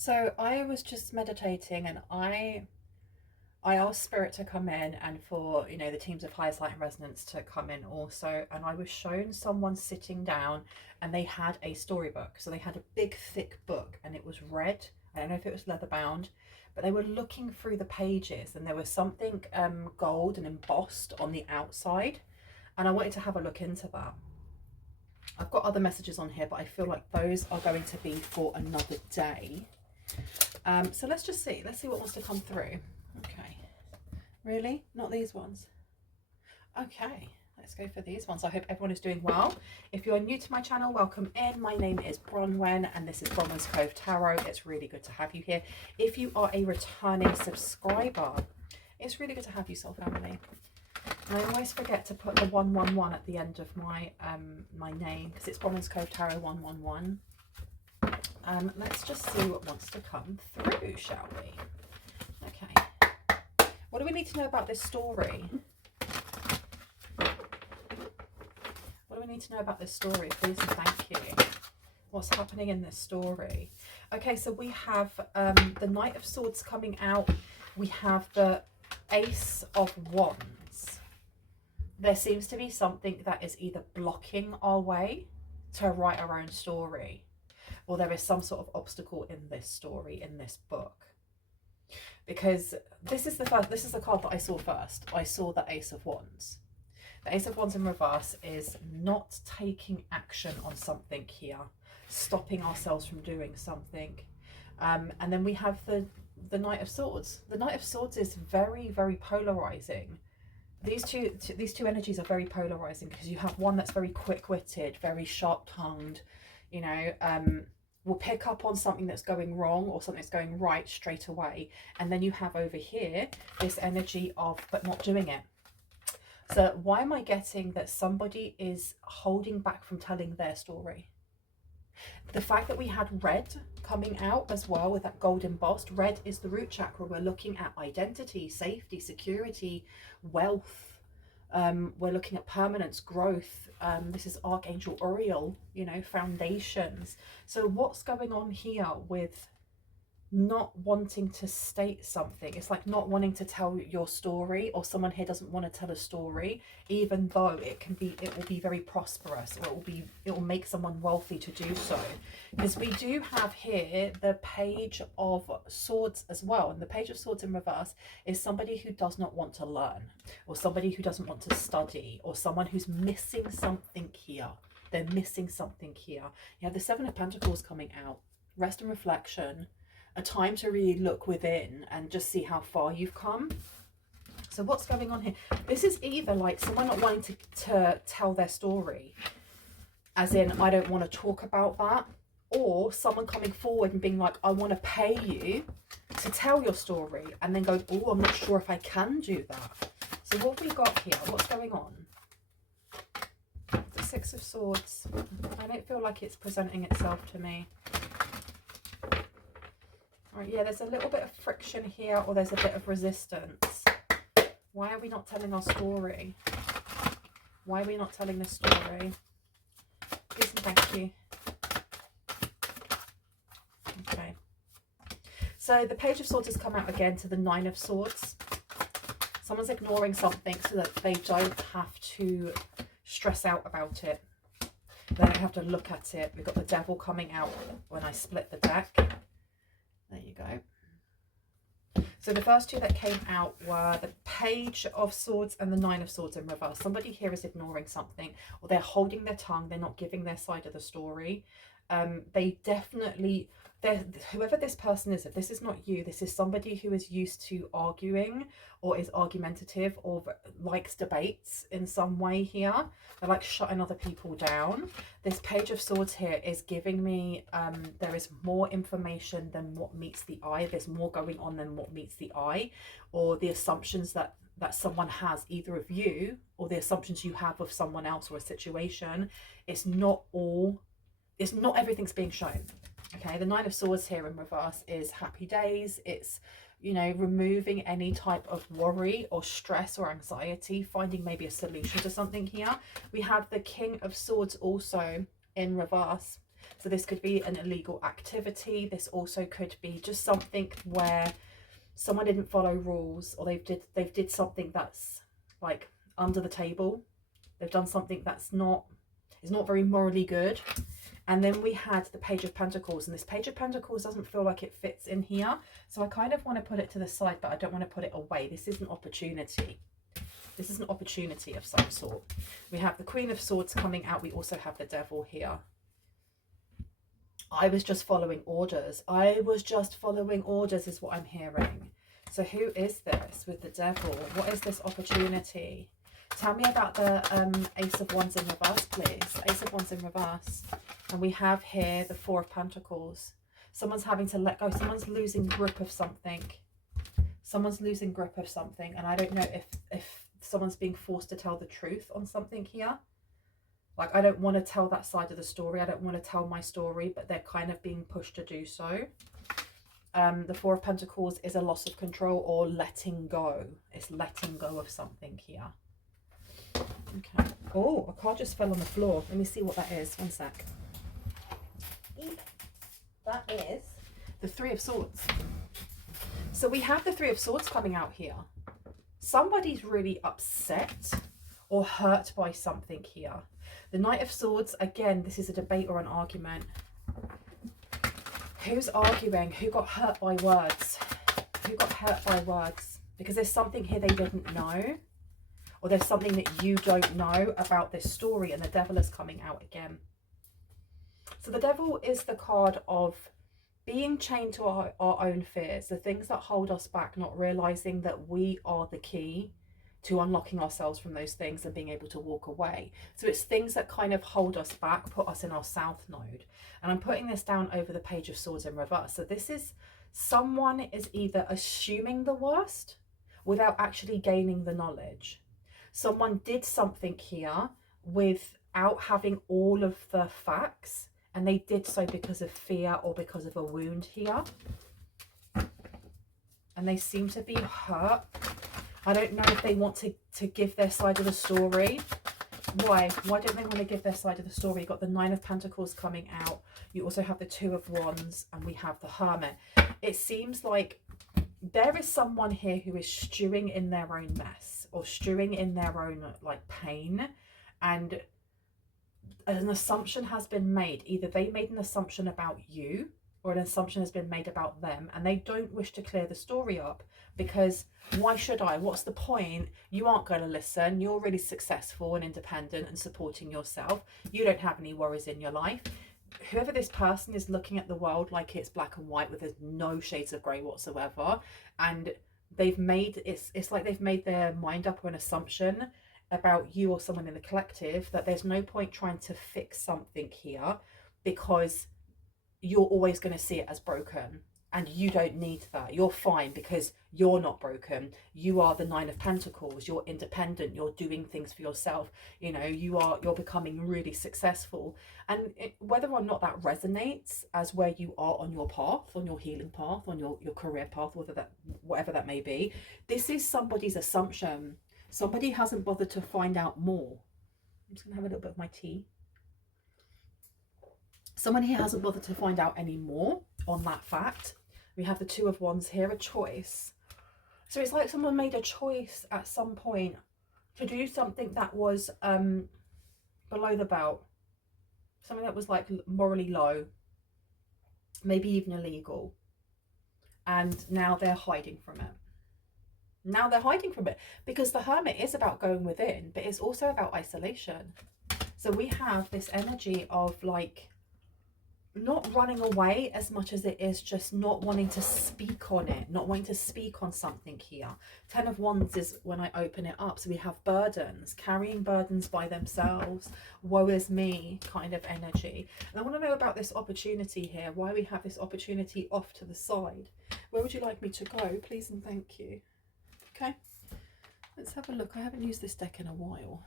So I was just meditating and I asked spirit to come in and for, the teams of highest light and resonance to come in also. And I was shown someone sitting down and they had a storybook. So they had a big thick book and it was red. I don't know if it was leather bound, but they were looking through the pages and there was something gold and embossed on the outside. And I wanted to have a look into that. I've got other messages on here, but I feel like those are going to be for another day. So let's just see. Let's see what wants to come through. Okay. Really? Not these ones? Okay. Let's go for these ones. I hope everyone is doing well. If you're new to my channel, welcome in. My name is Bronwen and this is Bronwen's Cove Tarot. It's really good to have you here. If you are a returning subscriber, it's really good to have you, soul family. And I always forget to put the 111 at the end of my my name because it's Bronwen's Cove Tarot 111. Let's just see what wants to come through, shall we? Okay. What do we need to know about this story? What do we need to know about this story? Please and thank you. What's happening in this story? Okay, so we have the Knight of Swords coming out. We have the Ace of Wands. There seems to be something that is either blocking our way to write our own story, or there is some sort of obstacle in this story, in this book. Because this is the card that I saw first. I saw the Ace of Wands. The Ace of Wands in reverse is not taking action on something here, stopping ourselves from doing something. And then we have the Knight of Swords. The Knight of Swords is very, very polarizing. These two energies are very polarizing because you have one that's very quick-witted, very sharp-tongued, will pick up on something that's going wrong or something that's going right straight away. And then you have over here this energy of but not doing it. So why am I getting that somebody is holding back from telling their story? The fact that we had red coming out as well with that gold embossed, red is the root chakra. We're looking at identity, safety, security, wealth. We're looking at permanence, growth. This is Archangel Uriel, foundations. So what's going on here with not wanting to state something? It's like not wanting to tell your story, or someone here doesn't want to tell a story, even though it will be very prosperous, or it will make someone wealthy to do so. Because we do have here the Page of Swords as well, and the Page of Swords in reverse is somebody who does not want to learn, or somebody who doesn't want to study, or someone who's missing something here. They're missing something here. You have the Seven of Pentacles coming out, rest and reflection, a time to really look within and just see how far you've come. So what's going on here? This is either like someone not wanting to tell their story, as in I don't want to talk about that, or someone coming forward and being like, I want to pay you to tell your story, and then going, oh, I'm not sure if I can do that. So what have we got here? What's going on? The Six of Swords. I don't feel like it's presenting itself to me. Right, yeah, there's a little bit of friction here, or there's a bit of resistance. Why are we not telling our story? Why are we not telling this story? Please and thank you. Okay. So the Page of Swords has come out again to the Nine of Swords. Someone's ignoring something so that they don't have to stress out about it. They don't have to look at it. We've got the Devil coming out when I split the deck. There you go. So the first two that came out were the Page of Swords and the Nine of Swords in reverse. Somebody here is ignoring something, or they're holding their tongue. They're not giving their side of the story. Whoever this person is, if this is not you, this is somebody who is used to arguing, or is argumentative, or likes debates in some way here. They're like shutting other people down. This Page of Swords here is giving me, there is more information than what meets the eye. There's more going on than what meets the eye, or the assumptions that someone has either of you, or the assumptions you have of someone else or a situation. It's not everything's being shown. Okay, the Nine of Swords here in reverse is happy days. It's, removing any type of worry or stress or anxiety, finding maybe a solution to something here. We have the King of Swords also in reverse. So this could be an illegal activity. This also could be just something where someone didn't follow rules, or they've did something that's like under the table. They've done something that's is not very morally good. And then we had the Page of Pentacles, and this Page of Pentacles doesn't feel like it fits in here. So I kind of want to put it to the side, but I don't want to put it away. This is an opportunity. This is an opportunity of some sort. We have the Queen of Swords coming out. We also have the Devil here. I was just following orders. I was just following orders is what I'm hearing. So who is this with the Devil? What is this opportunity? Tell me about the Ace of Wands in reverse, please. Ace of Wands in reverse. And we have here the Four of Pentacles. Someone's having to let go. Someone's losing grip of something. Someone's losing grip of something. And I don't know if someone's being forced to tell the truth on something here. Like, I don't want to tell that side of the story. I don't want to tell my story, but they're kind of being pushed to do so. The Four of Pentacles is a loss of control or letting go. It's letting go of something here. Okay. Oh, a card just fell on the floor. Let me see what that is. One sec. That is the Three of Swords. So we have the Three of Swords coming out here. Somebody's really upset or hurt by something here. The Knight of Swords, again, this is a debate or an argument. Who's arguing? Who got hurt by words? Who got hurt by words? Because there's something here they didn't know. Or there's something that you don't know about this story, and the Devil is coming out again. So the Devil is the card of being chained to our own fears, the things that hold us back, not realizing that we are the key to unlocking ourselves from those things and being able to walk away. So it's things that kind of hold us back, put us in our south node. And I'm putting this down over the Page of Swords in reverse. So this is someone is either assuming the worst without actually gaining the knowledge. Someone did something here without having all of the facts, and they did so because of fear or because of a wound here. And they seem to be hurt. I don't know if they want to give their side of the story. Why? Why don't they want to give their side of the story? You've got the Nine of Pentacles coming out. You also have the Two of Wands, and we have the Hermit. It seems like there is someone here who is stewing in their own mess, or stewing in their own like pain, and an assumption has been made. Either they made an assumption about you, or an assumption has been made about them, and they don't wish to clear the story up because why should I? What's the point? You aren't going to listen. You're really successful and independent and supporting yourself. You don't have any worries in your life. Whoever this person is looking at the world like it's black and white with no shades of grey whatsoever, and they've made it's like they've made their mind up or an assumption about you or someone in the collective that there's no point trying to fix something here because you're always going to see it as broken, and you don't need that. You're fine because you're not broken. You are the Nine of Pentacles. You're independent. You're doing things for yourself. You know, you're becoming really successful. And whether or not that resonates as where you are on your path, on your healing path, on your career path, whatever that may be, this is somebody's assumption. Somebody hasn't bothered to find out more. I'm just going to have a little bit of my tea. Someone here hasn't bothered to find out any more on that fact. We have the Two of Wands here, a choice. So it's like someone made a choice at some point to do something that was below the belt. Something that was like morally low, maybe even illegal. And now they're hiding from it. Now they're hiding from it because the Hermit is about going within, but it's also about isolation. So we have this energy of like, not running away as much as it is just not wanting to speak on it, not wanting to speak on something here. Ten of Wands is when I open it up. So we have burdens, carrying burdens by themselves, woe is me kind of energy. And I want to know about this opportunity here, why we have this opportunity off to the side. Where would you like me to go? Please and thank you. Okay, let's have a look. I haven't used this deck in a while.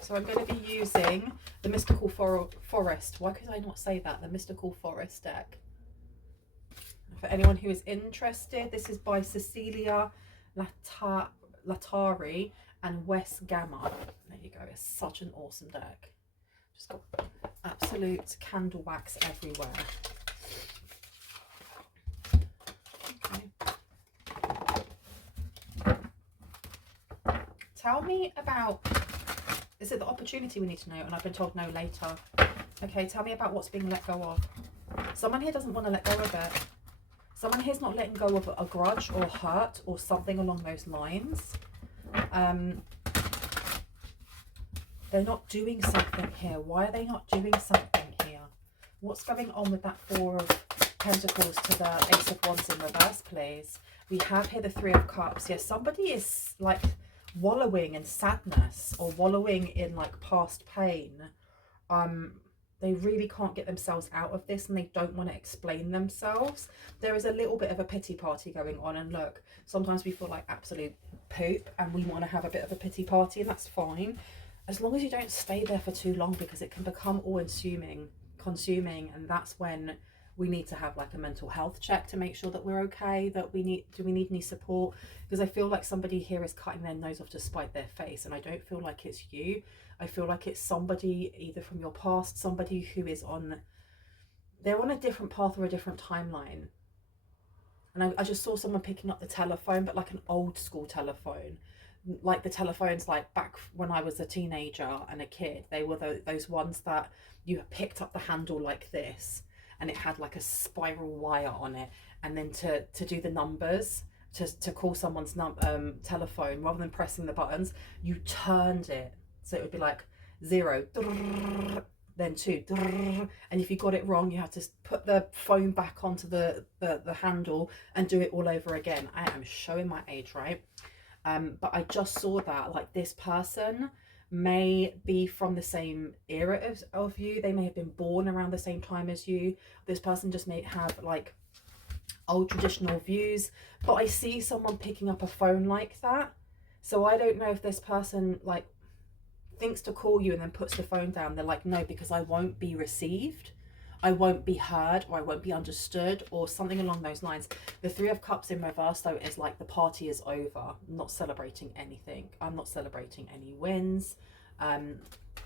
So I'm going to be using the Mystical Forest. Why could I not say that? The Mystical Forest deck. For anyone who is interested, this is by Cecilia Latari and Wes Gamma. There you go. It's such an awesome deck. Just got absolute candle wax everywhere. Okay. Tell me about, is it the opportunity we need to know? And I've been told no later. Okay, tell me about what's being let go of. Someone here doesn't want to let go of it. Someone here's not letting go of a grudge or hurt or something along those lines. They're not doing something here. Why are they not doing something here? What's going on with that Four of Pentacles to the Ace of Wands in reverse, please? We have here the Three of Cups. Yes, somebody is like wallowing in sadness or wallowing in like past pain. They really can't get themselves out of this and they don't want to explain themselves. There is a little bit of a pity party going on. And look, sometimes we feel like absolute poop and we want to have a bit of a pity party, and that's fine. As long as you don't stay there for too long, because it can become all-consuming, and that's when we need to have like a mental health check to make sure that we're okay, that do we need any support? Because I feel like somebody here is cutting their nose off to spite their face, and I don't feel like it's you. I feel like it's somebody either from your past, somebody who is they're on a different path or a different timeline. And I just saw someone picking up the telephone, but like an old school telephone. Like the telephones like back when I was a teenager and a kid. They were those ones that you picked up the handle like this and it had like a spiral wire on it. And then to do the numbers, to call someone's telephone, rather than pressing the buttons, you turned it. So it would be like 0, then 2, and if you got it wrong, you had to put the phone back onto the handle and do it all over again. I am showing my age, right? But I just saw that like this person may be from the same era of you. They may have been born around the same time as you. This person just may have like old traditional views, but I see someone picking up a phone like that. So I don't know if this person like thinks to call you and then puts the phone down. They're like, no, because I won't be received, I won't be heard, or I won't be understood, or something along those lines. The Three of Cups in reverse though is like the party is over. I'm not celebrating anything. I'm not celebrating any wins.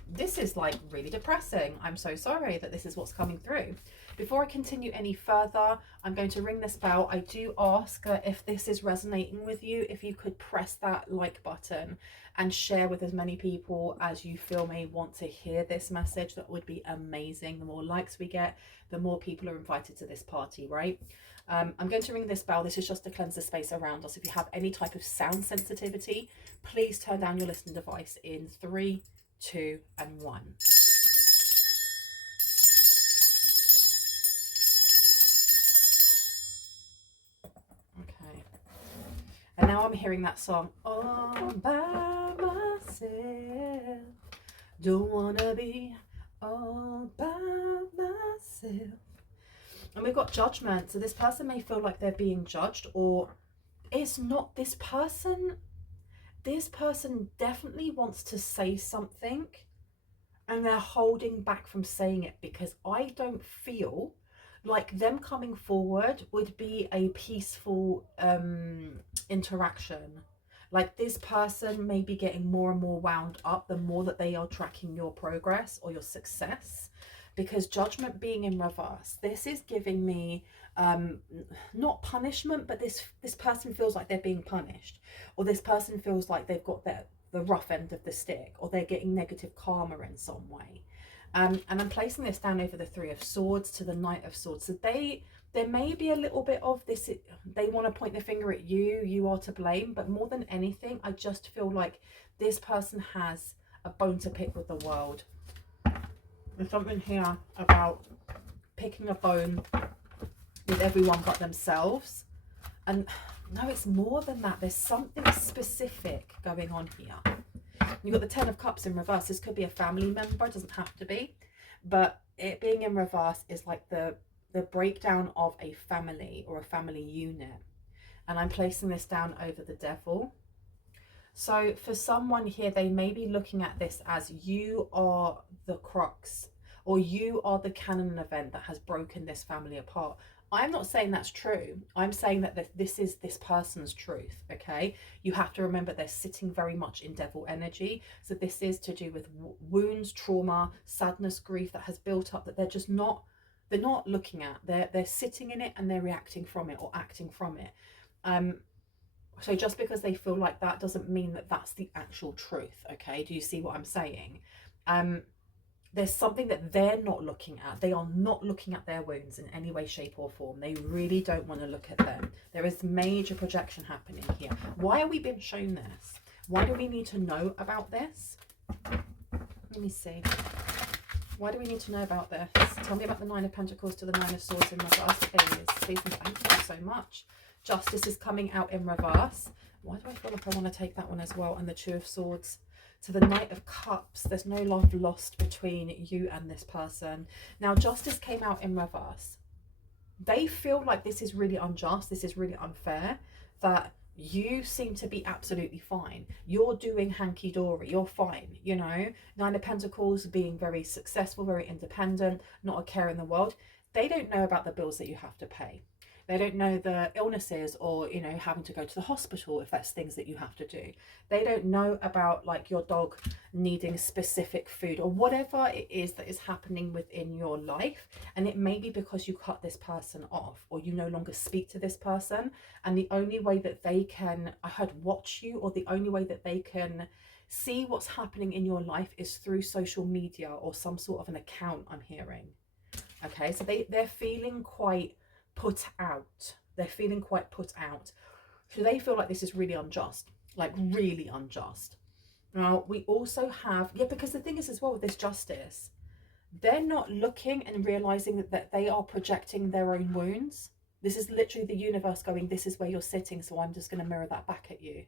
This is like really depressing. I'm so sorry that this is what's coming through. Before I continue any further, I'm going to ring this bell. I do ask if this is resonating with you, if you could press that like button and share with as many people as you feel may want to hear this message. That would be amazing. The more likes we get, the more people are invited to this party, right? I'm going to ring this bell. This is just to cleanse the space around us. If you have any type of sound sensitivity, please turn down your listening device in 3, 2, and 1. Okay. And now I'm hearing that song, all by myself. Don't wanna be all by myself. And we've got judgment. So this person may feel like they're being judged, or it's not this person. This person definitely wants to say something and they're holding back from saying it, because I don't feel like them coming forward would be a peaceful interaction. Like this person may be getting more and more wound up the more that they are tracking your progress or your success, because judgment being in reverse, this is giving me not punishment, but this person feels like they're being punished, or this person feels like they've got the rough end of the stick, or they're getting negative karma in some way. And I'm placing this down over the Three of Swords to the Knight of Swords. So there may be a little bit of this, they want to point the finger at you, you are to blame, but more than anything, I just feel like this person has a bone to pick with the world. There's something here about picking a bone with everyone but themselves. And no, it's more than that. There's something specific going on here. You've got the Ten of Cups in reverse. This could be a family member, it doesn't have to be, but it being in reverse is like the breakdown of a family or a family unit. And I'm placing this down over the Devil. So for someone here, they may be looking at this as you are the crux, or you are the canon event that has broken this family apart. I'm not saying that's true. I'm saying that this is this person's truth, okay? You have to remember they're sitting very much in devil energy. So this is to do with wounds, trauma, sadness, grief that has built up that they're not looking at. They're sitting in it and they're reacting from it or acting from it. So just because they feel like that doesn't mean that that's the actual truth, okay? Do you see what I'm saying? There's something that they're not looking at. They are not looking at their wounds in any way, shape or form. They really don't want to look at them. There is major projection happening here. Why are we being shown this? Why do we need to know about this? Let me see. Why do we need to know about this? Tell me about the Nine of Pentacles to the Nine of Swords in reverse, please. Please and thank you so much. Justice is coming out in reverse. Why do I feel like I want to take that one as well? And the Two of Swords to the Knight of Cups. There's no love lost between you and this person. Now, Justice came out in reverse. They feel like this is really unjust. This is really unfair. That you seem to be absolutely fine. You're doing hanky-dory. You're fine, you know. Nine of Pentacles being very successful, very independent, not a care in the world. They don't know about the bills that you have to pay. They don't know the illnesses or, you know, having to go to the hospital if that's things that you have to do. They don't know about like your dog needing specific food or whatever it is that is happening within your life. And it may be because you cut this person off or you no longer speak to this person. And the only way that they can, I heard watch you, or the only way that they can see what's happening in your life is through social media or some sort of an account, I'm hearing. Okay, so they're feeling quite put out. They're feeling quite put out. So they feel like this is really unjust, like really unjust. Now we also have, yeah, because the thing is as well with this Justice, they're not looking and realizing that they are projecting their own wounds. This is literally the universe going, this is where you're sitting, so I'm just going to mirror that back at you.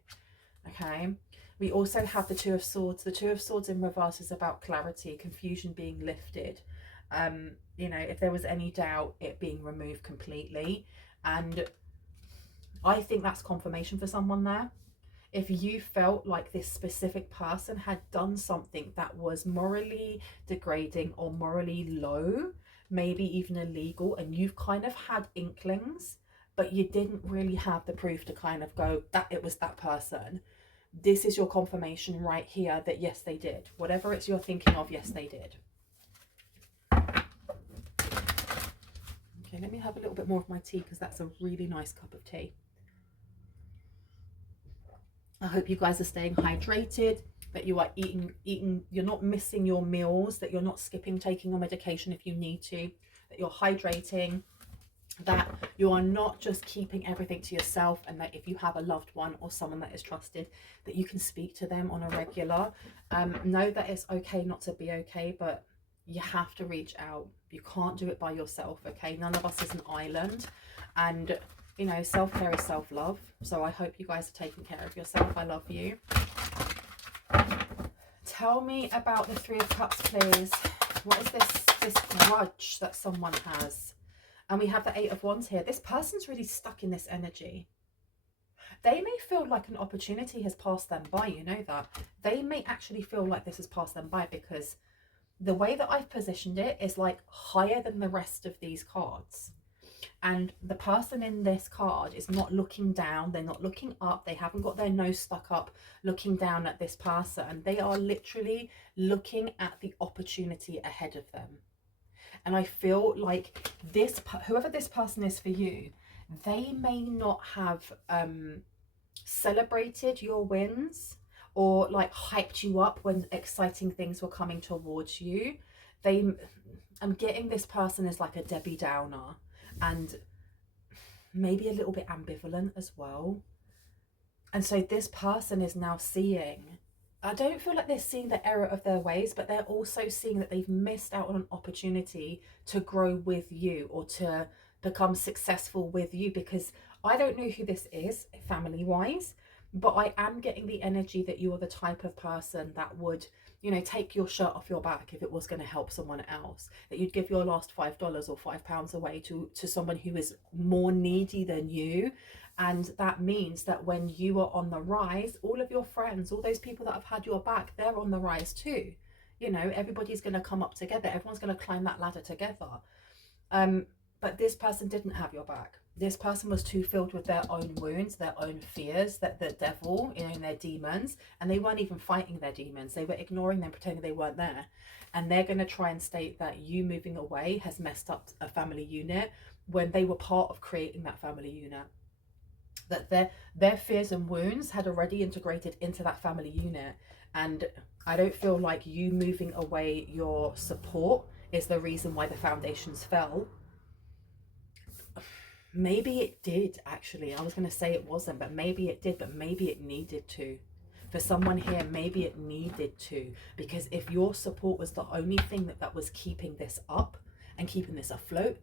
Okay. We also have the Two of Swords. The Two of Swords in reverse is about clarity, confusion being lifted. You know, if there was any doubt, it being removed completely. And I think that's confirmation for someone there. If you felt like this specific person had done something that was morally degrading or morally low, maybe even illegal, and you've kind of had inklings, but you didn't really have the proof to kind of go that it was that person, this is your confirmation right here that yes, they did. Whatever it's you're thinking of, yes, they did. Okay, let me have a little bit more of my tea because that's a really nice cup of tea. I hope you guys are staying hydrated, that you are eating, you're not missing your meals, that you're not skipping taking your medication if you need to, that you're hydrating, that you are not just keeping everything to yourself, and that if you have a loved one or someone that is trusted, that you can speak to them on a regular. Know that it's okay not to be okay, but you have to reach out. You can't do it by yourself, okay? None of us is an island, and you know, self-care is self-love. So I hope you guys are taking care of yourself. I love you. Tell me about the Three of Cups, please. What is this grudge that someone has? And we have the Eight of Wands here. This person's really stuck in this energy. They may feel like an opportunity has passed them by, you know that. They may actually feel like this has passed them by because the way that I've positioned it is like higher than the rest of these cards. And the person in this card is not looking down. They're not looking up. They haven't got their nose stuck up looking down at this person. They are literally looking at the opportunity ahead of them. And I feel like this, whoever this person is for you, they may not have celebrated your wins or like hyped you up when exciting things were coming towards you. I'm getting this person as like a Debbie Downer and maybe a little bit ambivalent as well. And so this person is now seeing, I don't feel like they're seeing the error of their ways, but they're also seeing that they've missed out on an opportunity to grow with you or to become successful with you, because I don't know who this is family wise, but I am getting the energy that you are the type of person that would, you know, take your shirt off your back if it was going to help someone else, that you'd give your last $5 or £5 away to someone who is more needy than you. And that means that when you are on the rise, all of your friends, all those people that have had your back, they're on the rise too. You know, everybody's going to come up together. Everyone's going to climb that ladder together. Um, but this person didn't have your back. This person was too filled with their own wounds, their own fears, that the devil, you know, and their demons, and they weren't even fighting their demons. They were ignoring them, pretending they weren't there. And they're going to try and state that you moving away has messed up a family unit when they were part of creating that family unit. That their fears and wounds had already integrated into that family unit. And I don't feel like you moving away your support is the reason why the foundations fell. Maybe it did, actually. I was going to say it wasn't, but maybe it did, but maybe it needed to. For someone here, maybe it needed to, because if your support was the only thing that was keeping this up and keeping this afloat,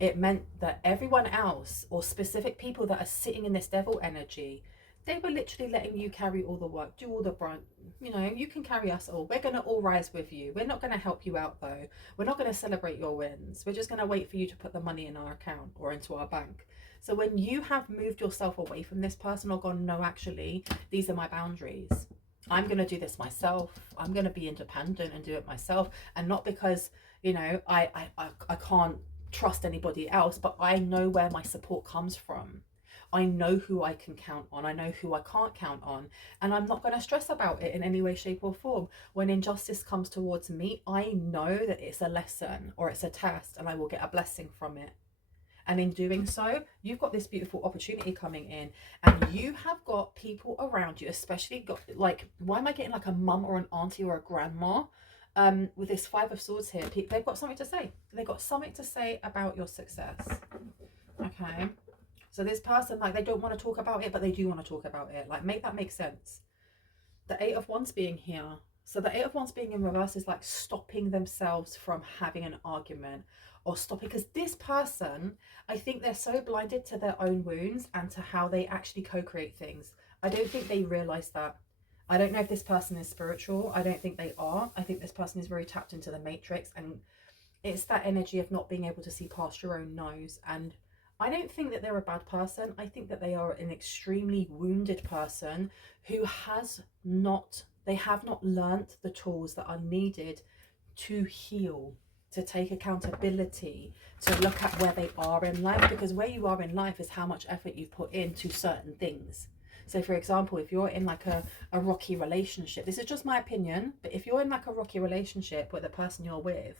it meant that everyone else, or specific people that are sitting in this devil energy, they were literally letting you carry all the work, do all the brunt. You know, you can carry us all. We're going to all rise with you. We're not going to help you out, though. We're not going to celebrate your wins. We're just going to wait for you to put the money in our account or into our bank. So when you have moved yourself away from this person or gone, no, actually, these are my boundaries. I'm going to do this myself. I'm going to be independent and do it myself. And not because, you know, I can't trust anybody else, but I know where my support comes from. I know who I can count on. I know who I can't count on. And I'm not going to stress about it in any way, shape, or form. When injustice comes towards me, I know that it's a lesson or it's a test and I will get a blessing from it. And in doing so, you've got this beautiful opportunity coming in, and you have got people around you, especially got like, why am I getting like a mum or an auntie or a grandma? With this Five of Swords here, they've got something to say. They've got something to say about your success. Okay. So this person, like, they don't want to talk about it, but they do want to talk about it. Like, make that make sense. The Eight of Wands being here. So the Eight of Wands being in reverse is like stopping themselves from having an argument or stopping, because this person, I think they're so blinded to their own wounds and to how they actually co-create things. I don't think they realize that. I don't know if this person is spiritual. I don't think they are. I think this person is very tapped into the matrix, and it's that energy of not being able to see past your own nose. And I don't think that they're a bad person. I think that they are an extremely wounded person who they have not learnt the tools that are needed to heal, to take accountability, to look at where they are in life, because where you are in life is how much effort you've put into certain things. So for example, if you're in like a rocky relationship, this is just my opinion, but if you're in like a rocky relationship with the person you're with,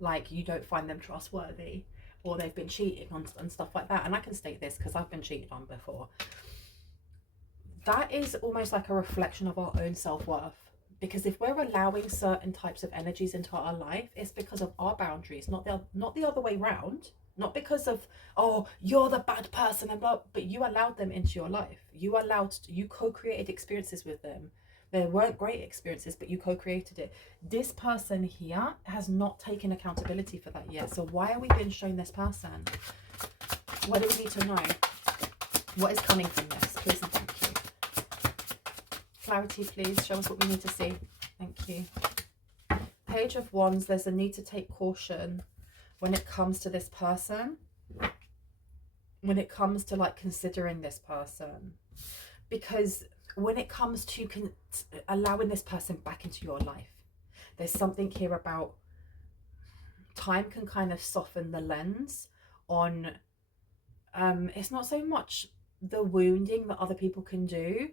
like you don't find them trustworthy, or they've been cheating on and stuff like that, and I can state this because I've been cheated on before, that is almost like a reflection of our own self-worth. Because if we're allowing certain types of energies into our life, it's because of our boundaries, not the other way round. Not because of, oh, you're the bad person and blah, but you allowed them into your life. You co-created experiences with them. They weren't great experiences, but you co-created it. This person here has not taken accountability for that yet. So why are we being shown this person? What do we need to know? What is coming from this? Please and thank you. Clarity, please. Show us what we need to see. Thank you. Page of Wands, there's a need to take caution when it comes to this person, when it comes to like considering this person, because when it comes to allowing this person back into your life, there's something here about time can kind of soften the lens on, it's not so much the wounding that other people can do,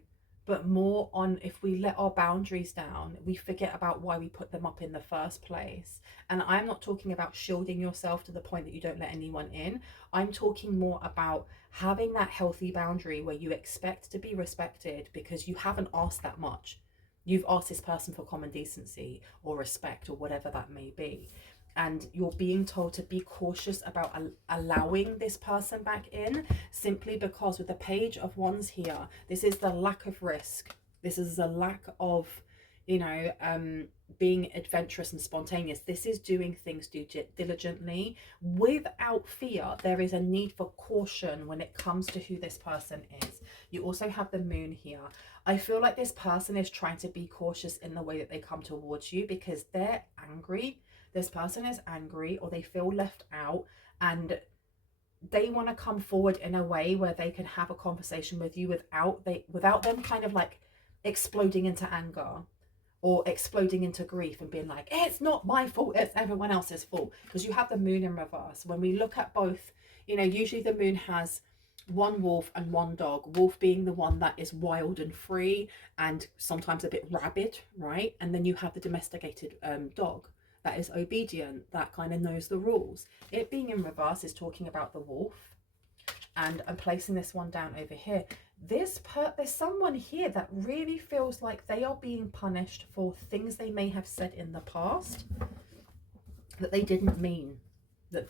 but more on, if we let our boundaries down, we forget about why we put them up in the first place. And I'm not talking about shielding yourself to the point that you don't let anyone in. I'm talking more about having that healthy boundary where you expect to be respected because you haven't asked that much. You've asked this person for common decency or respect or whatever that may be. And you're being told to be cautious about allowing this person back in, simply because with the Page of Wands here, this is the lack of risk. This is a lack of, you know, being adventurous and spontaneous. This is doing things diligently without fear. There is a need for caution when it comes to who this person is. You also have the Moon here. I feel like this person is trying to be cautious in the way that they come towards you because they're angry. This person is angry, or they feel left out, and they want to come forward in a way where they can have a conversation with you without them kind of like exploding into anger or exploding into grief and being like, it's not my fault, it's everyone else's fault. Because you have the moon in reverse. When we look at both, you know, usually the moon has one wolf and one dog. Wolf being the one that is wild and free and sometimes a bit rabid, right? And then you have the domesticated dog that is obedient, that kind of knows the rules. It being in reverse is talking about the wolf. And I'm placing this one down over here. There's someone here that really feels like they are being punished for things they may have said in the past that they didn't mean. But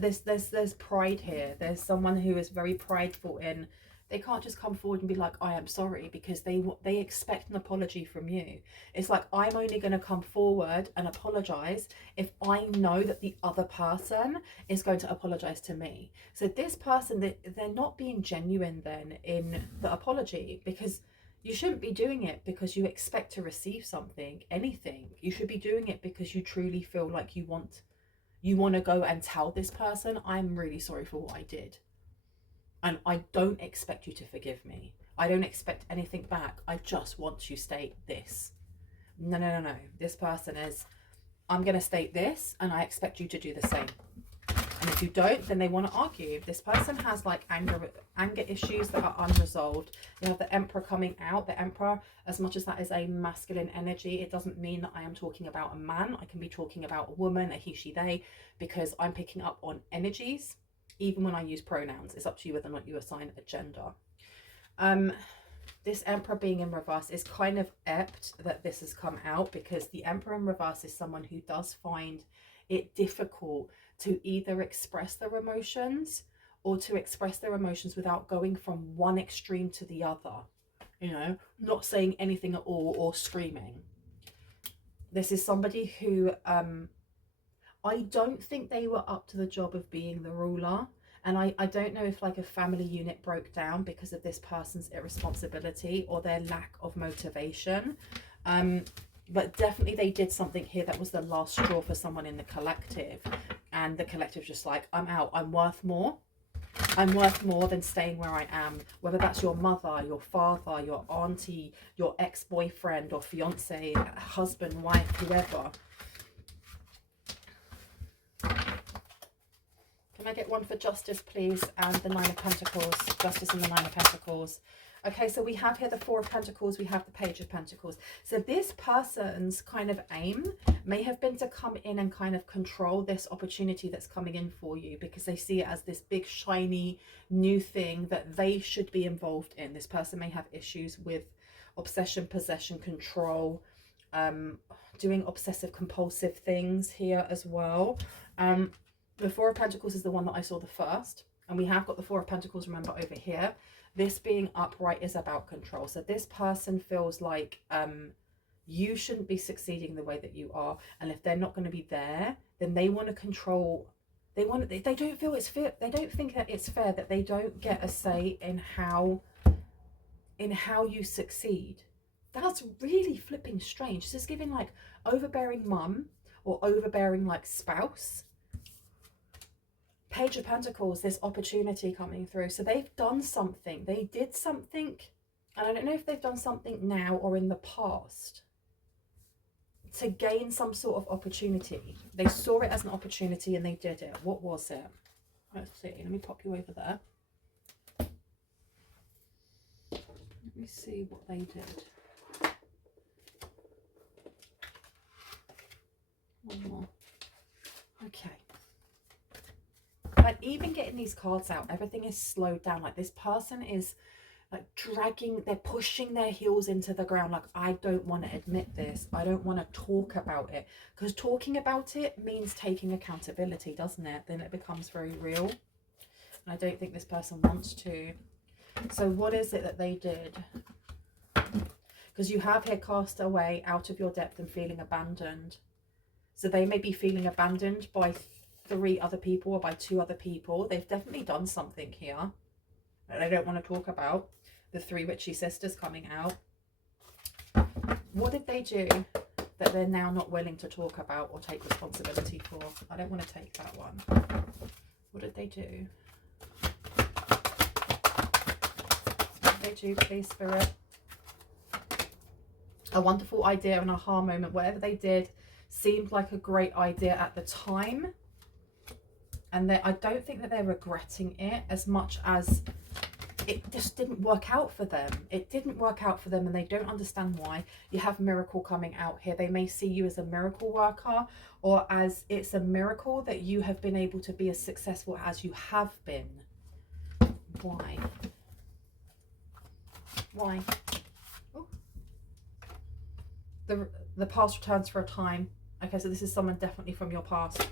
there's pride here. There's someone who is very prideful in, they can't just come forward and be like, I am sorry, because they expect an apology from you. It's like, I'm only going to come forward and apologize if I know that the other person is going to apologize to me. So this person, they're not being genuine then in the apology, because you shouldn't be doing it because you expect to receive something, anything. You should be doing it because you truly feel like you want to go and tell this person, I'm really sorry for what I did. And I don't expect you to forgive me. I don't expect anything back. I just want to state this. No. This person is, I'm going to state this and I expect you to do the same. And if you don't, then they want to argue. This person has like anger issues that are unresolved. You have the Emperor coming out. The Emperor, as much as that is a masculine energy, it doesn't mean that I am talking about a man. I can be talking about a woman, a he, she, they, because I'm picking up on energies. Even when I use pronouns, it's up to you whether or not you assign a gender. This Emperor being in reverse is kind of apt that this has come out, because the Emperor in reverse is someone who does find it difficult to either express their emotions or to express their emotions without going from one extreme to the other. You know, not saying anything at all or screaming. This is somebody who I don't think they were up to the job of being the ruler. And I don't know if like a family unit broke down because of this person's irresponsibility or their lack of motivation. But definitely they did something here that was the last straw for someone in the collective. And the collective just like, I'm out, I'm worth more. I'm worth more than staying where I am. Whether that's your mother, your father, your auntie, your ex-boyfriend or fiance, husband, wife, whoever. Can I get one for Justice, please? And the Nine of Pentacles. Justice and the Nine of Pentacles. Okay, so we have here the Four of Pentacles. We have the Page of Pentacles. So this person's kind of aim may have been to come in and kind of control this opportunity that's coming in for you, because they see it as this big, shiny, new thing that they should be involved in. This person may have issues with obsession, possession, control, doing obsessive compulsive things here as well. The Four of Pentacles is the one that I saw the first. And we have got the Four of Pentacles, remember, over here. This being upright is about control. So this person feels like you shouldn't be succeeding the way that you are. And if they're not going to be there, then they want to control. They don't feel it's fair. They don't think that it's fair that they don't get a say in how you succeed. That's really flipping strange. This is giving like overbearing mum or overbearing like spouse. Page of Pentacles, this opportunity coming through. So they've done something. They did something. And I don't know if they've done something now or in the past to gain some sort of opportunity. They saw it as an opportunity and they did it. What was it? Let's see. Let me pop you over there. Let me see what they did. One more. Okay. Like even getting these cards out, everything is slowed down. Like this person is like dragging, they're pushing their heels into the ground. Like, I don't want to admit this. I don't want to talk about it. Because talking about it means taking accountability, doesn't it? Then it becomes very real. And I don't think this person wants to. So what is it that they did? Because you have here cast away out of your depth and feeling abandoned. So they may be feeling abandoned by 3 other people or by 2 other people. They've definitely done something here that they don't want to talk about. The 3 witchy sisters coming out. What did they do that they're now not willing to talk about or take responsibility for? I don't want to take that one. What did they do? they do, please, Spirit. A wonderful idea, an aha moment. Whatever they did seemed like a great idea at the time. And I don't think that they're regretting it as much as it just didn't work out for them. It didn't work out for them, and they don't understand why. You have miracle coming out here. They may see you as a miracle worker, or as it's a miracle that you have been able to be as successful as you have been. Why? Why? Ooh. The past returns for a time. Okay, so this is someone definitely from your past.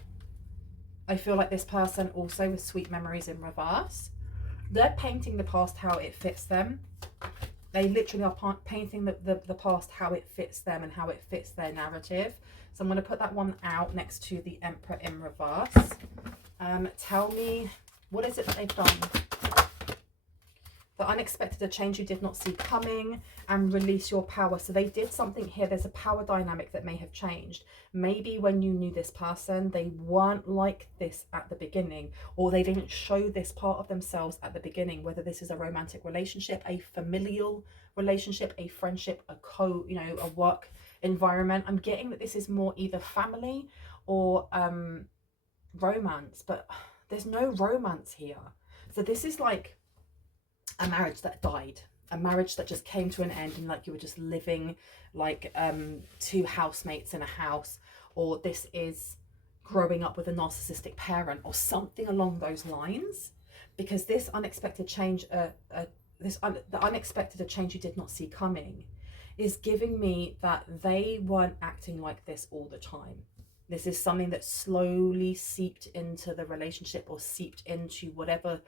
I feel like this person also with sweet memories in reverse. They're painting the past how it fits them. They literally are painting the past how it fits them and how it fits their narrative. So I'm going to put that one out next to the Emperor in reverse. Tell me, what is it that they've done? The unexpected, a change you did not see coming, and release your power. So they did something here. There's a power dynamic that may have changed. Maybe when you knew this person, they weren't like this at the beginning, or they didn't show this part of themselves at the beginning, whether this is a romantic relationship, a familial relationship, a friendship, a work environment. I'm getting that this is more either family or romance, but there's no romance here. So this is like a marriage that died, a marriage that just came to an end, and like you were just living like two housemates in a house, or this is growing up with a narcissistic parent or something along those lines, because this unexpected change, the unexpected, a change you did not see coming, is giving me that they weren't acting like this all the time. This is something that slowly seeped into the relationship, or seeped into whatever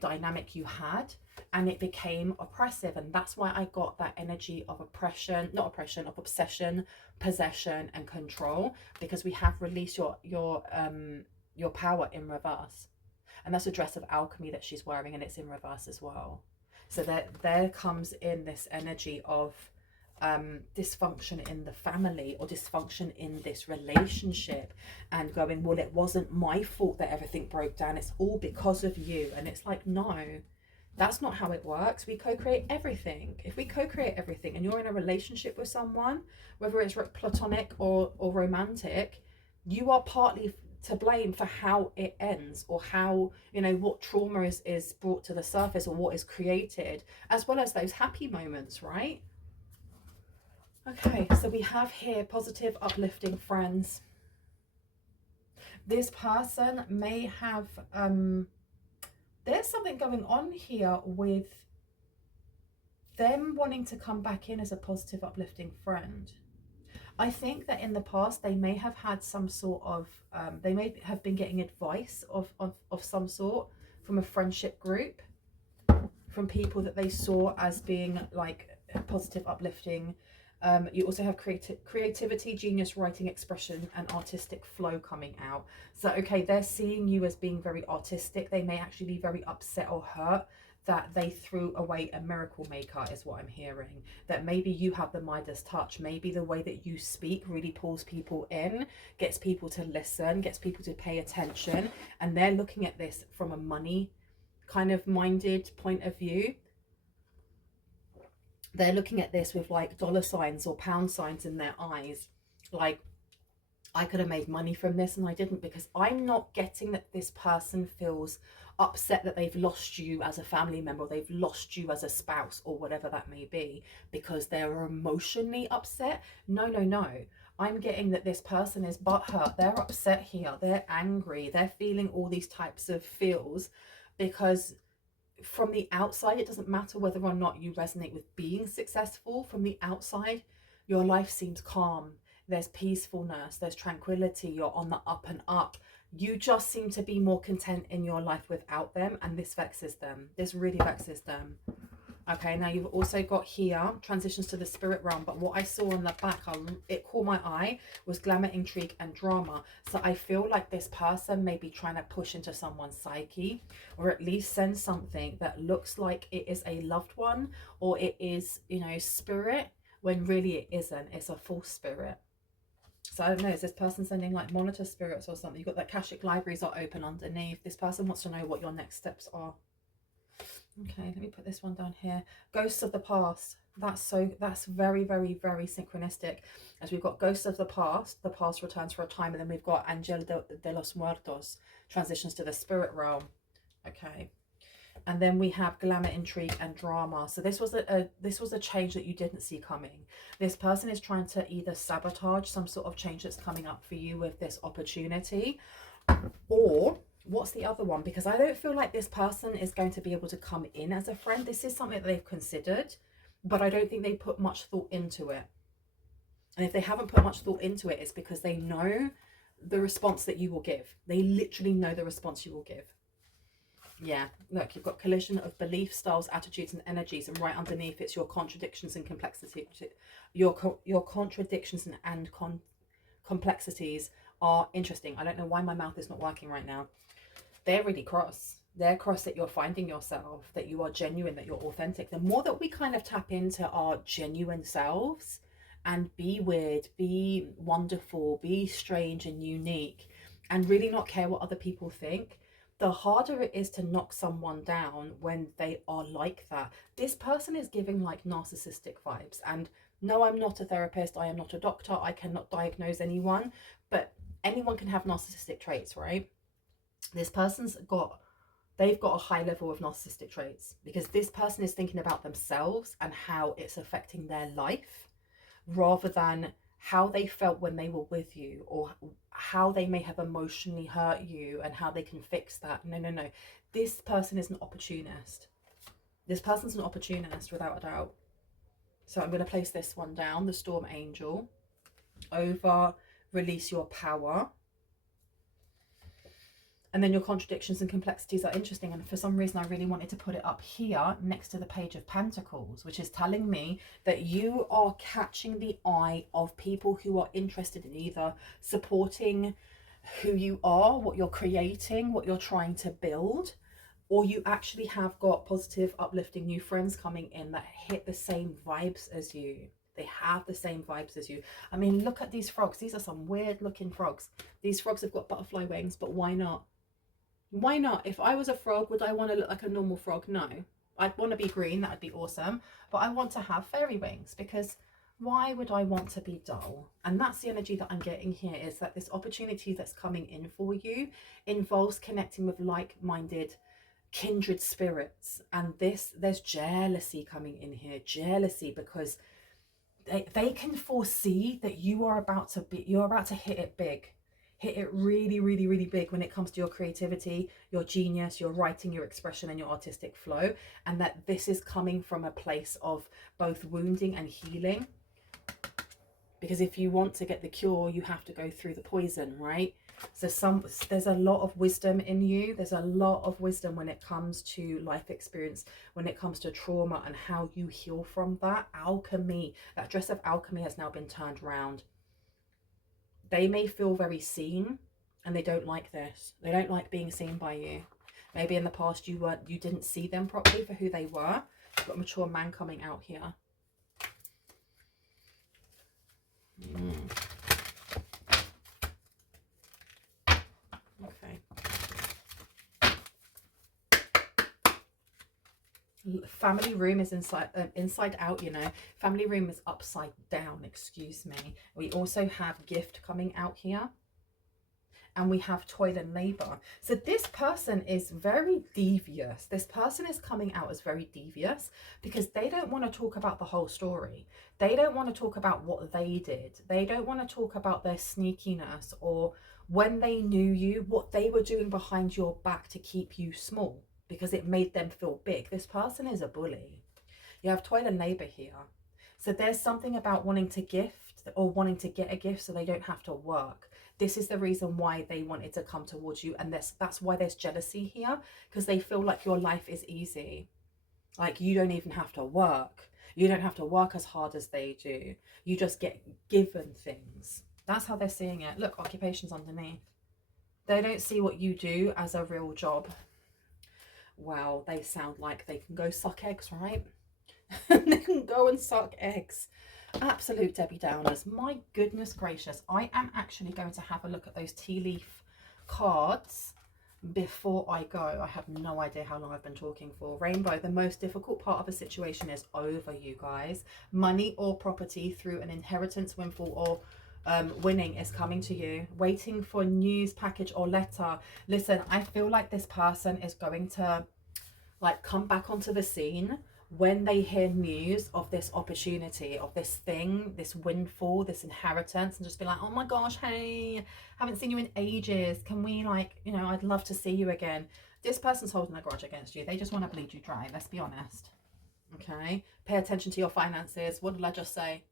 dynamic you had, and it became oppressive. And that's why I got that energy of oppression, not oppression, of obsession, possession, and control, because we have released your power in reverse. And that's a dress of alchemy that she's wearing, and it's in reverse as well. So there comes in this energy of dysfunction in the family, or dysfunction in this relationship, and going, well, it wasn't my fault that everything broke down, it's all because of you. And it's like, no, that's not how it works. We co-create everything. If we co-create everything, and you're in a relationship with someone, whether it's platonic or romantic, you are partly to blame for how it ends, or how, what trauma is brought to the surface, or what is created, as well as those happy moments, right? Okay, so we have here positive, uplifting friends. This person may have, there's something going on here with them wanting to come back in as a positive, uplifting friend. I think that in the past, they may have had some sort of, they may have been getting advice of some sort from a friendship group, from people that they saw as being like positive, uplifting. You also have creativity, genius, writing, expression, and artistic flow coming out. So, okay, they're seeing you as being very artistic. They may actually be very upset or hurt that they threw away a miracle maker, is what I'm hearing. That maybe you have the Midas touch. Maybe the way that you speak really pulls people in, gets people to listen, gets people to pay attention. And they're looking at this from a money kind of minded point of view. They're looking at this with like dollar signs or pound signs in their eyes. Like, I could have made money from this and I didn't, because I'm not getting that this person feels upset that they've lost you as a family member, or they've lost you as a spouse, or whatever that may be, because they're emotionally upset. No, no, no. I'm getting that this person is butthurt. They're upset here. They're angry. They're feeling all these types of feels, because from the outside, it doesn't matter whether or not you resonate with being successful. From the outside, your life seems calm. There's peacefulness, there's tranquility, you're on the up and up. You just seem to be more content in your life without them, and this vexes them. This really vexes them. Okay, now you've also got here transitions to the spirit realm, but what I saw on the back, it caught my eye, was glamour, intrigue, and drama. So I feel like this person may be trying to push into someone's psyche, or at least send something that looks like it is a loved one, or it is, spirit, when really it isn't. It's a false spirit. So I don't know, is this person sending like monitor spirits or something? You've got the Akashic libraries are open underneath. This person wants to know what your next steps are. Okay, let me put this one down here. Ghosts of the past. That's very, very, very synchronistic. As we've got ghosts of the past returns for a time, and then we've got de los Muertos, transitions to the spirit realm. Okay. And then we have glamour, intrigue, and drama. So this was a change that you didn't see coming. This person is trying to either sabotage some sort of change that's coming up for you with this opportunity, or what's the other one? Because I don't feel like this person is going to be able to come in as a friend. This is something that they've considered, but I don't think they put much thought into it. And if they haven't put much thought into it, it's because they know the response that you will give. They literally know the response you will give. Yeah, look, you've got collision of belief styles, attitudes, and energies, and right underneath it's your contradictions and complexity. Your contradictions and complexities are interesting. I don't know why my mouth is not working right now. They're really cross. They're cross that you're finding yourself, that you are genuine, that you're authentic. The more that we kind of tap into our genuine selves and be weird, be wonderful, be strange and unique, and really not care what other people think, the harder it is to knock someone down when they are like that. This person is giving like narcissistic vibes. And no, I'm not a therapist. I am not a doctor. I cannot diagnose anyone, but anyone can have narcissistic traits, right? This person's got, they've got a high level of narcissistic traits because this person is thinking about themselves and how it's affecting their life rather than how they felt when they were with you, or how they may have emotionally hurt you and how they can fix that. No, no, no. This person is an opportunist. This person's an opportunist without a doubt. So I'm going to place this one down, the Storm Angel. Over, release your power. And then your contradictions and complexities are interesting. And for some reason, I really wanted to put it up here next to the Page of Pentacles, which is telling me that you are catching the eye of people who are interested in either supporting who you are, what you're creating, what you're trying to build, or you actually have got positive, uplifting new friends coming in that hit the same vibes as you. They have the same vibes as you. I mean, look at these frogs. These are some weird looking frogs. These frogs have got butterfly wings, but why not? Why not? If I was a frog, would I want to look like a normal frog? No. I'd want to be green. That would be awesome. But I want to have fairy wings, because why would I want to be dull? And that's the energy that I'm getting here, is that this opportunity that's coming in for you involves connecting with like-minded, kindred spirits. And there's jealousy coming in here. Jealousy because they can foresee that you're about to hit it big. Hit it really, really, really big when it comes to your creativity, your genius, your writing, your expression, and your artistic flow. And that this is coming from a place of both wounding and healing. Because if you want to get the cure, you have to go through the poison, right? So there's a lot of wisdom in you. There's a lot of wisdom when it comes to life experience, when it comes to trauma and how you heal from that. Alchemy, that dress of alchemy has now been turned around. They may feel very seen, and they don't like this. They don't like being seen by you. Maybe in the past you didn't see them properly for who they were. You've got a mature man coming out here. Okay. Family room is inside out, you know. Family room is upside down, excuse me. We also have gift coming out here. And we have toil and labor. So this person is very devious. This person is coming out as very devious because they don't want to talk about the whole story. They don't want to talk about what they did. They don't want to talk about their sneakiness, or when they knew you, what they were doing behind your back to keep you small because it made them feel big. This person is a bully. You have toil and labor here. So there's something about wanting to gift or wanting to get a gift so they don't have to work. This is the reason why they wanted to come towards you. And that's why there's jealousy here, because they feel like your life is easy. Like you don't even have to work. You don't have to work as hard as they do. You just get given things. That's how they're seeing it. Look, occupations underneath. They don't see what you do as a real job. Wow, they sound like they can go suck eggs, right? They can go and suck eggs. Absolute Debbie Downers. My goodness gracious. I am actually going to have a look at those tea leaf cards before I go, I have no idea how long I've been talking for. Rainbow, the most difficult part of a situation is over, you guys. Money or property through an inheritance, windfall, or winning is coming to you. Waiting for news, package, or letter. Listen, I feel like this person is going to like come back onto the scene when they hear news of this opportunity, of this thing, this windfall, this inheritance, and just be like, oh my gosh, hey, haven't seen you in ages, can we, like, you know, I'd love to see you again. This person's holding a grudge against you. They just want to bleed you dry, let's be honest. Okay, pay attention to your finances. What did I just say?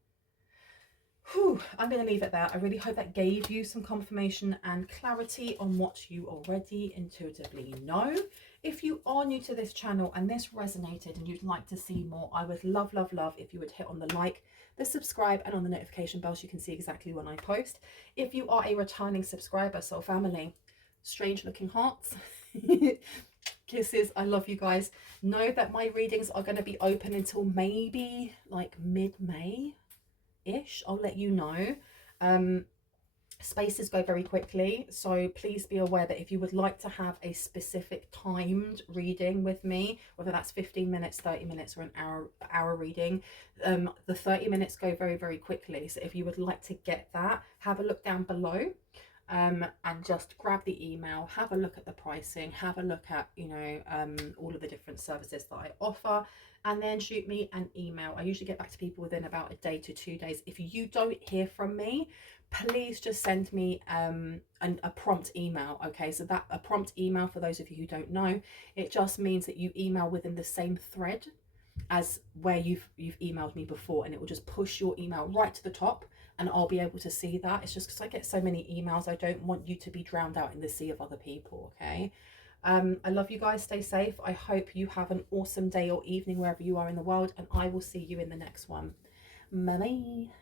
Whew, I'm going to leave it there. I really hope that gave you some confirmation and clarity on what you already intuitively know. If you are new to this channel and this resonated and you'd like to see more, I would love, love, love if you would hit on the like, the subscribe, and on the notification bell so you can see exactly when I post. If you are a returning subscriber, soul family, strange looking hearts, kisses, I love you guys. Know that my readings are going to be open until maybe like mid-May ish. I'll let you know. Spaces go very quickly, so please be aware that if you would like to have a specific timed reading with me, whether that's 15 minutes, 30 minutes, or an hour reading, the 30 minutes go very, very quickly. So if you would like to get that, have a look down below, and just grab the email, have a look at the pricing, have a look at, you know, all of the different services that I offer, and then shoot me an email. I usually get back to people within about a day to 2 days. If you don't hear from me, please just send me a prompt email. Okay, so that a prompt email, for those of you who don't know, it just means that you email within the same thread as where you've emailed me before, and it will just push your email right to the top, and I'll be able to see that. It's just because I get so many emails, I don't want you to be drowned out in the sea of other people. Okay, I love you guys. Stay safe. I hope you have an awesome day or evening wherever you are in the world, and I will see you in the next one. Bye bye.